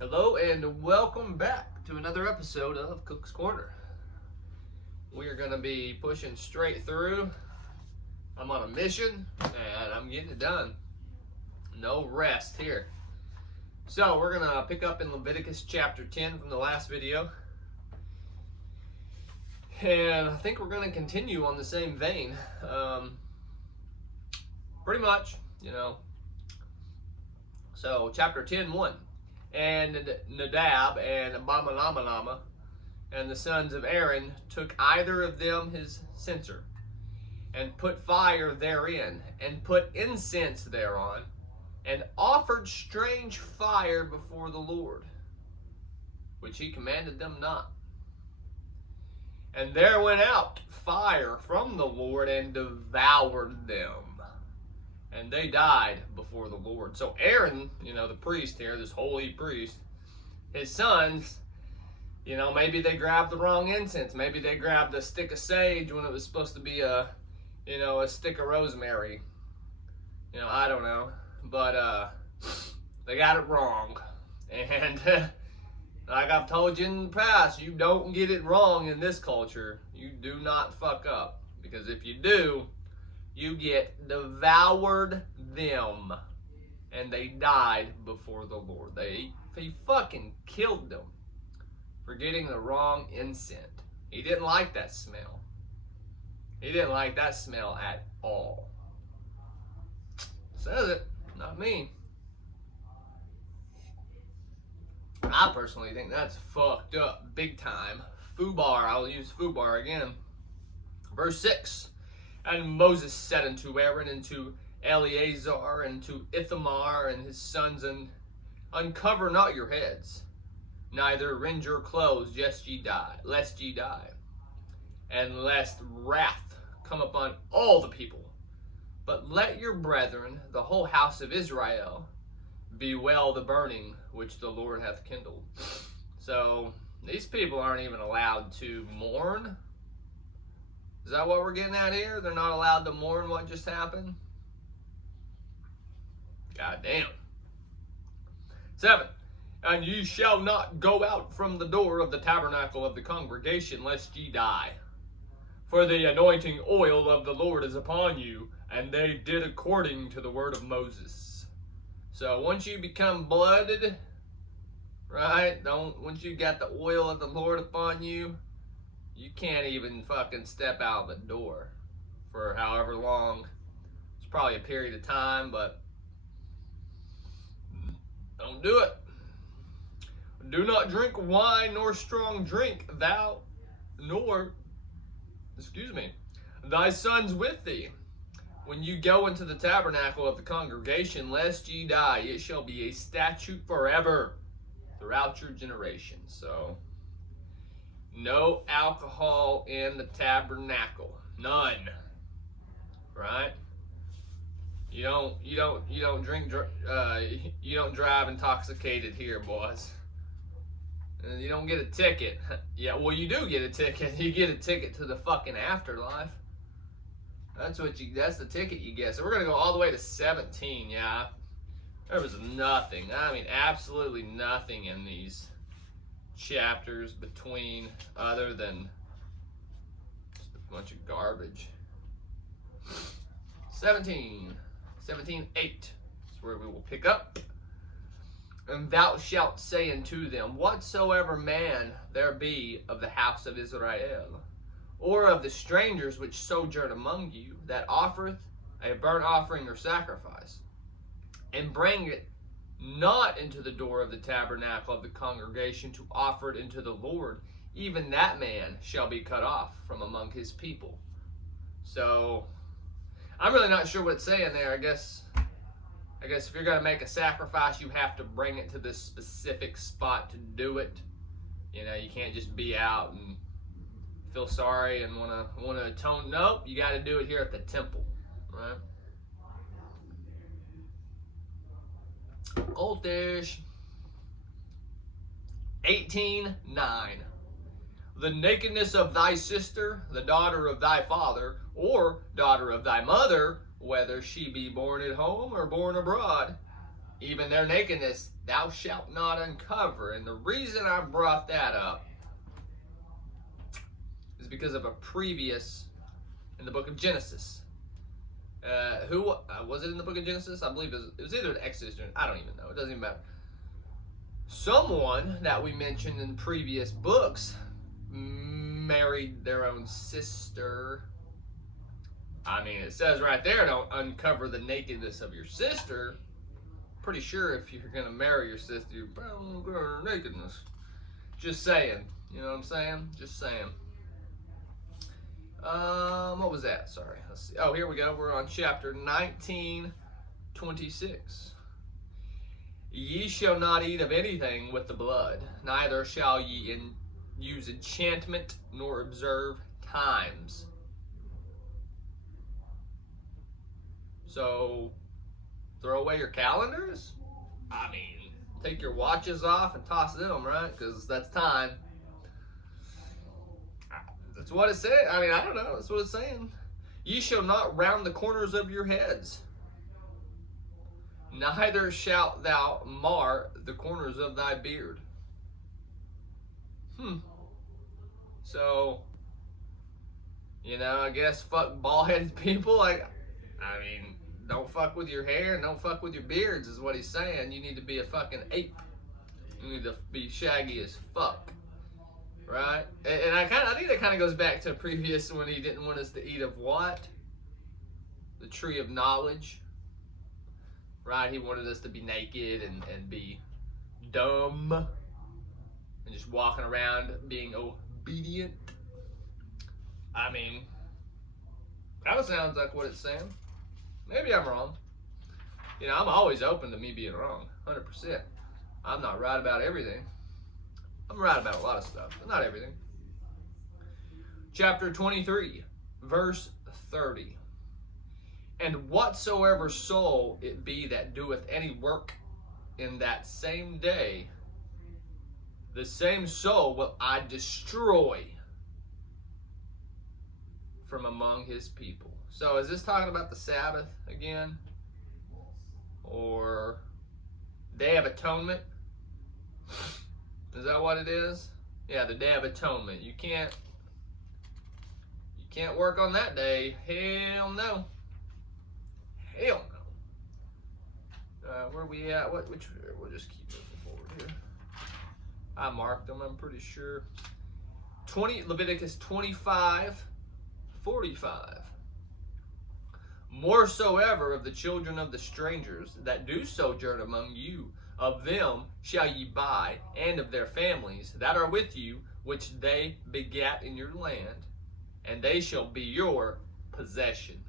Hello and welcome back to another episode of Cook's Corner. We are going to be pushing straight through. I'm on a mission and I'm getting it done. No rest here. So we're going to pick up in Leviticus chapter 10 from the last video. And I think we're going to continue on the same vein. Pretty much, So chapter 10:1. And Nadab and Abimelama and the sons of Aaron took either of them his censer, and put fire therein, and put incense thereon, and offered strange fire before the Lord, which he commanded them not. And there went out fire from the Lord and devoured them, and they died before the Lord. So Aaron, the priest here, this holy priest, his sons, maybe they grabbed the wrong incense. Maybe they grabbed a stick of sage when it was supposed to be a stick of rosemary. I don't know. But they got it wrong. And like I've told you in the past, you don't get it wrong in this culture. You do not fuck up. Because if you do, you get devoured them, and they died before the Lord. He fucking killed them for getting the wrong incense. He didn't like that smell. He didn't like that smell at all. Says it, not me. I personally think that's fucked up big time. Fubar, I'll use Fubar again. Verse 6. And Moses said unto Aaron and to Eleazar and to Ithamar and his sons, and uncover not your heads, neither rend your clothes, lest ye die, and lest wrath come upon all the people. But let your brethren, the whole house of Israel, bewail the burning which the Lord hath kindled. So these people aren't even allowed to mourn. Is that what we're getting at here? They're not allowed to mourn what just happened? God damn. 7. And ye shall not go out from the door of the tabernacle of the congregation, lest ye die. For the anointing oil of the Lord is upon you, and they did according to the word of Moses. So once you become blooded, right? Once you got the oil of the Lord upon you, you can't even fucking step out the door for however long. It's probably a period of time, but don't do it. Do not drink wine nor strong drink, thy sons with thee, when you go into the tabernacle of the congregation, lest ye die. It shall be a statute forever throughout your generations. So no alcohol in the tabernacle. None. Right? You don't drink. You don't drive intoxicated here, boys. And you don't get a ticket. Yeah, well, you do get a ticket. You get a ticket to the fucking afterlife. That's the ticket you get. So we're gonna go all the way to 17. Yeah, there was nothing. I mean, absolutely nothing in these chapters between, other than just a bunch of garbage. 17:8 is where we will pick up. And thou shalt say unto them, whatsoever man there be of the house of Israel, or of the strangers which sojourn among you, that offereth a burnt offering or sacrifice, and bring it not into the door of the tabernacle of the congregation to offer it unto the Lord, even that man shall be cut off from among his people. So I'm really not sure what it's saying there. I guess if you're going to make a sacrifice, you have to bring it to this specific spot to do it. You can't just be out and feel sorry and want to atone. Nope, you got to do it here at the temple, right? Goldfish. 18:9. The nakedness of thy sister, the daughter of thy father, or daughter of thy mother, whether she be born at home or born abroad, even their nakedness thou shalt not uncover. And the reason I brought that up is because of a previous in the book of Genesis. Who was it in the book of Genesis? I believe it was either Exodus. I don't even know. It doesn't even matter. Someone that we mentioned in previous books married their own sister. I mean, it says right there, don't uncover the nakedness of your sister. Pretty sure if you're going to marry your sister, you're bound to uncover her nakedness. Just saying. You know what I'm saying? Just saying. What was that? Sorry. Let's see. Oh, here we go. We're on chapter 19:26. Ye shall not eat of anything with the blood, neither shall ye use enchantment, nor observe times. So, throw away your calendars? I mean, take your watches off and toss them, right? Because that's time. That's what it said. I mean, I don't know. That's what it's saying. Ye shall not round the corners of your heads, neither shalt thou mar the corners of thy beard. So, I guess fuck bald-headed people. Like, I mean, don't fuck with your hair and don't fuck with your beards is what he's saying. You need to be a fucking ape. You need to be shaggy as fuck. Right? And I think that kind of goes back to previous when he didn't want us to eat of what? The tree of knowledge. Right? He wanted us to be naked and be dumb. And just walking around being obedient. I mean, kind of sounds like what it's saying. Maybe I'm wrong. I'm always open to me being wrong. 100%. I'm not right about everything. I'm right about a lot of stuff, but not everything. Chapter 23, verse 30. And whatsoever soul it be that doeth any work in that same day, the same soul will I destroy from among his people. So is this talking about the Sabbath again? Or Day of Atonement? Is that what it is? Yeah, the Day of Atonement. You can't work on that day. Hell no. Hell no. Where are we at? We'll just keep moving forward here. I marked them, I'm pretty sure. Leviticus 25:45. Moresoever of the children of the strangers that do sojourn among you, of them shall ye buy, and of their families that are with you, which they begat in your land, and they shall be your possession.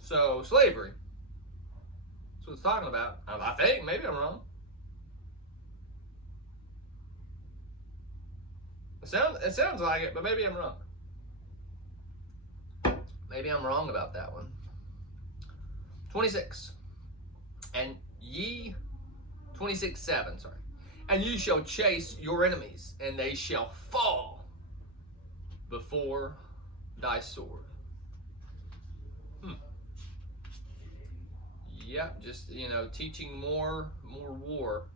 So, slavery. That's what it's talking about. I think. Maybe I'm wrong. It sounds like it, but maybe I'm wrong. Maybe I'm wrong about that one. 26. And ye, 26:7, sorry. And ye shall chase your enemies, and they shall fall before thy sword. Yep, just, teaching more war.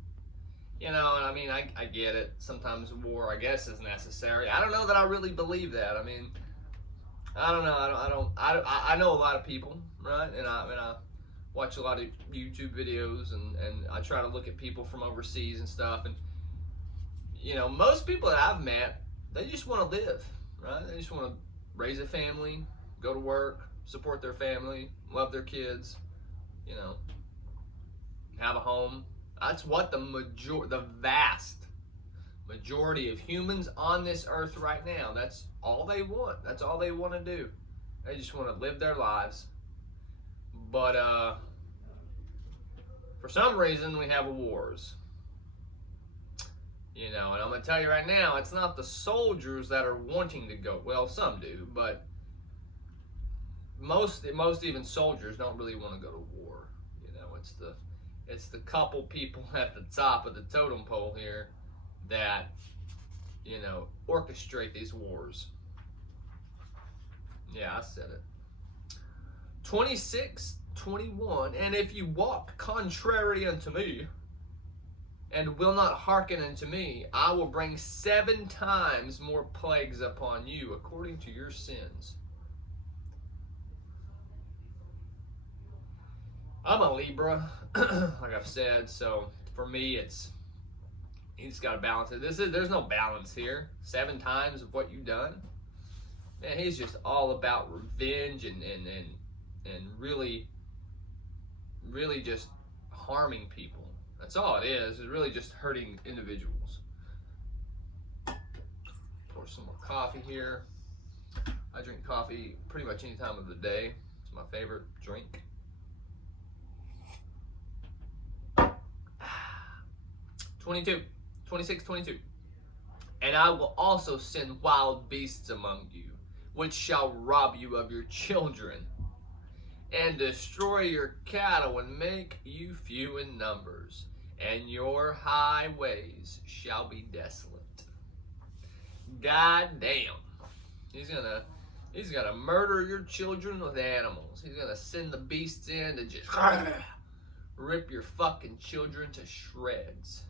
And I mean, I get it. Sometimes war, I guess, is necessary. I don't know that I really believe that. I mean, I don't know. I know a lot of people, right? And I watch a lot of YouTube videos, and I try to look at people from overseas and stuff. And, most people that I've met, they just want to live, right? They just want to raise a family, go to work, support their family, love their kids, have a home. That's what the vast majority of humans on this earth right now, that's all they want. That's all they want to do. They just want to live their lives. But for some reason, we have wars. And I'm going to tell you right now, it's not the soldiers that are wanting to go. Well, some do, but most even soldiers don't really want to go to war. It's the couple people at the top of the totem pole here that, orchestrate these wars. Yeah, I said it. 26:21. And if you walk contrary unto me, and will not hearken unto me, I will bring 7 times more plagues upon you, according to your sins. I'm a Libra, like I've said, so for me, you just got to balance it. There's no balance here. 7 times of what you've done. Man, he's just all about revenge and really just harming people. That's all it is. It's really just hurting individuals. Pour some more coffee here. I drink coffee pretty much any time of the day. It's my favorite drink. 26:22. And I will also send wild beasts among you, which shall rob you of your children, and destroy your cattle, and make you few in numbers, and your highways shall be desolate. God damn. He's gonna murder your children with animals. He's gonna send the beasts in to just rip your fucking children to shreds.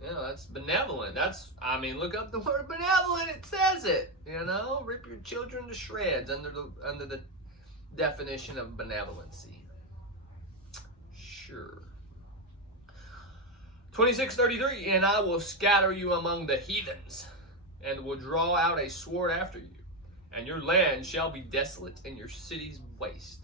That's benevolent. Look up the word benevolent. It says it. Rip your children to shreds under the definition of benevolency. Sure. 26:33. And I will scatter you among the heathens, and will draw out a sword after you, and your land shall be desolate, and your cities waste.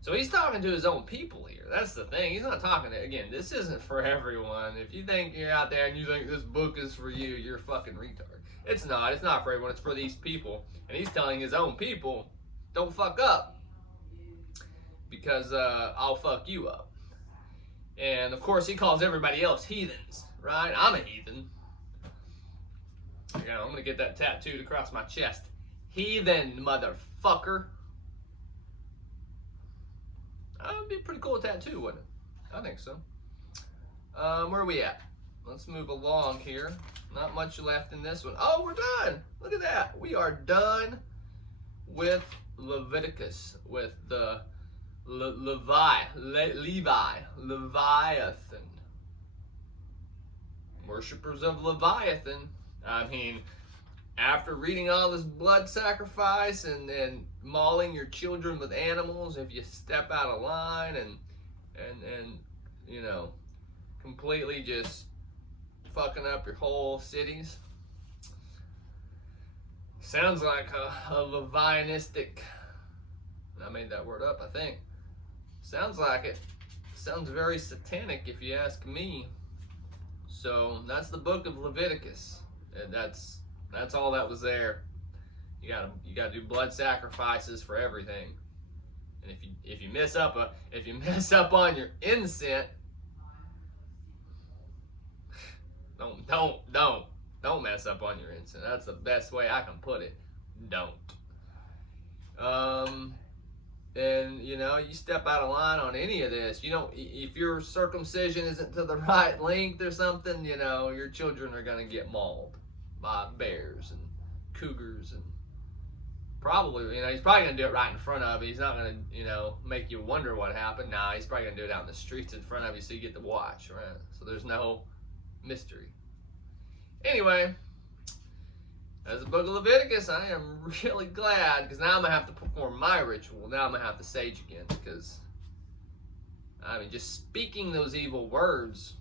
So he's talking to his own people here. That's the thing. He's not talking to, again, this isn't for everyone. If you think you're out there and you think this book is for you, you're a fucking retard. It's not. It's not for everyone. It's for these people. And he's telling his own people, don't fuck up, because I'll fuck you up. And, of course, he calls everybody else heathens, right? I'm a heathen. I'm going to get that tattooed across my chest. Heathen, motherfucker. That would be a pretty cool tattoo, wouldn't it? I think so. Where are we at? Let's move along here. Not much left in this one. Oh, we're done. Look at that. We are done with Leviticus, with the Leviathan. Worshippers of Leviathan. After reading all this blood sacrifice and mauling your children with animals, if you step out of line and completely just fucking up your whole cities, sounds like a Levianistic. I made that word up, I think. Sounds like it. Sounds very satanic, if you ask me. So that's the book of Leviticus. And that's all that was there. You gotta do blood sacrifices for everything. And if you mess up on your incense, don't mess up on your incense. That's the best way I can put it. Don't. And you step out of line on any of this. If your circumcision isn't to the right length or something, your children are gonna get mauled by bears and cougars, and probably, he's probably gonna do it right in front of you. He's not gonna, make you wonder what happened. Nah, he's probably gonna do it out in the streets in front of you, so you get to watch, right? So there's no mystery. Anyway, as the book of Leviticus, I am really glad, because now I'm gonna have to perform my ritual. Now I'm gonna have to sage again, because just speaking those evil words,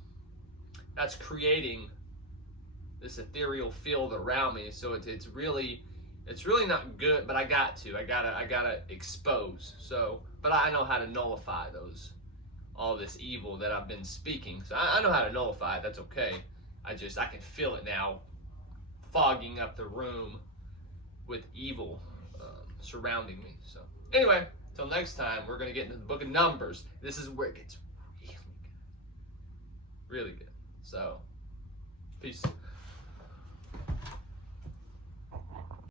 that's creating this ethereal field around me. So it's really not good, but I gotta expose. So, but I know how to nullify all this evil that I've been speaking. So I know how to nullify it. That's okay. I can feel it now, fogging up the room with evil surrounding me. So anyway, till next time, we're gonna get into the book of Numbers. This is where it gets really good. So, peace.